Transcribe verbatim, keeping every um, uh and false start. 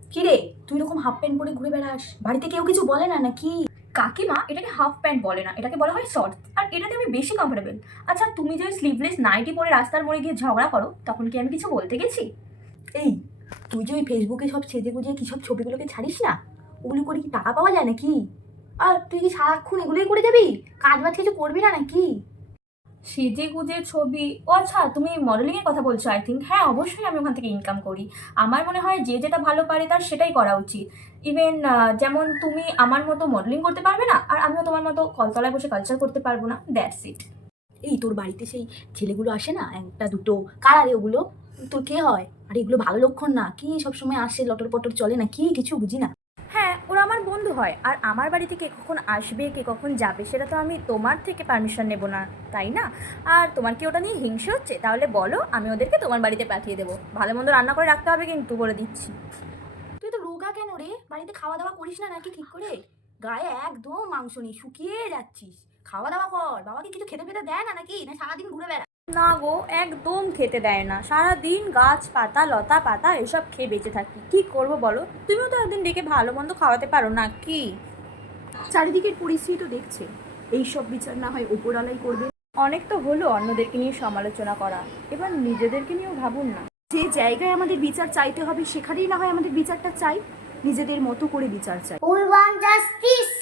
কি রে, তুই এরকম হাফ প্যান্ট পরে ঘুরে বেড়াস, বাড়িতে কেউ কিছু বলে না নাকি? কাকিমা, এটাকে হাফ প্যান্ট বলে না, এটাকে বলা হয় শর্টস, আর এটাতে আমি বেশি কমফোর্টেবল। আচ্ছা, তুমি যে স্লিভলেস নাইটি পরে রাস্তার মোড়ে গিয়ে ঝগড়া করো, তখন কি আমি কিছু বলতে গেছি? এই, তুই যে ওই ফেসবুকে সব সেজে গুজে কি সব ছবিগুলোকে ছাড়িস না, ওগুলো করে কি টাকা পাওয়া যায় নাকি? আর তুই কি সারাক্ষণ এগুলোই করে যাবি? কাজ বাজ কিছু করবি না নাকি? সেজে গুজে ছবি? ও আচ্ছা, তুমি মডেলিং এর কথা বলছো আই থিঙ্ক। হ্যাঁ, অবশ্যই আমি ওখান থেকে ইনকাম করি। আমার মনে হয় যে যেটা ভালো পারে তার সেটাই করা উচিত। ইভেন যেমন তুমি আমার মতো মডেলিং করতে পারবে না, আর আমিও তোমার মতো কলতলায় বসে কালচার করতে পারবো না, দ্যাটস ইট। এই, তোর বাড়িতে সেই ছেলেগুলো আসে না, একটা দুটো, কারা রে ওগুলো? তোর কে হয়? আর এগুলো ভালো লক্ষণ না, কি সবসময় আসে লটর পটর চলে না কি, কিছু বুঝি না। হ্যাঁ, ওরা আমার বন্ধু হয়, আর আমার বাড়িতে কে কখন আসবে কে কখন যাবে সেটা তো আমি তোমার থেকে পারমিশন নেব না, তাই না? আর তোমার কি ওটা নিয়ে হিংসে হচ্ছে? তাহলে বলো, আমি ওদেরকে তোমার বাড়িতে পাঠিয়ে দেবো। ভালো মন্দ রান্না করে রাখতে হবে কিন্তু, বলে দিচ্ছি। তুই তো রোগা কেন রে? বাড়িতে খাওয়া দাওয়া করিস না নাকি ঠিক করে? গায়ে একদম মাংস নেই, শুকিয়ে যাচ্ছিস। খাওয়া দাওয়া কর, বাবাকে কিছু খেতে পেতে দেয় না নাকি, না সারাদিন ঘুরে বেড়া? না গো, একদম খেতে দেয় না, সারাদিন গাছ পাতা লতা পাতা এসব খেয়ে বেঁচে থাকি। কি করব বলো, তুমিও তো একদিন ডেকে ভালো মন্দ খাওয়াতে পারো না কি? চারিদিকের পরিস্থিতি তো দেখছে, এইসব বিচার না হয় ওপরালাই করবে। অনেক তো হলো অন্যদেরকে নিয়ে সমালোচনা করা, এবার নিজেদেরকে নিয়েও ভাবুন না। যে জায়গায় আমাদের বিচার চাইতে হবে সেখানেই না হয় আমাদের বিচারটা চাই, নিজেদের মতো করে বিচার চাই। We want justice.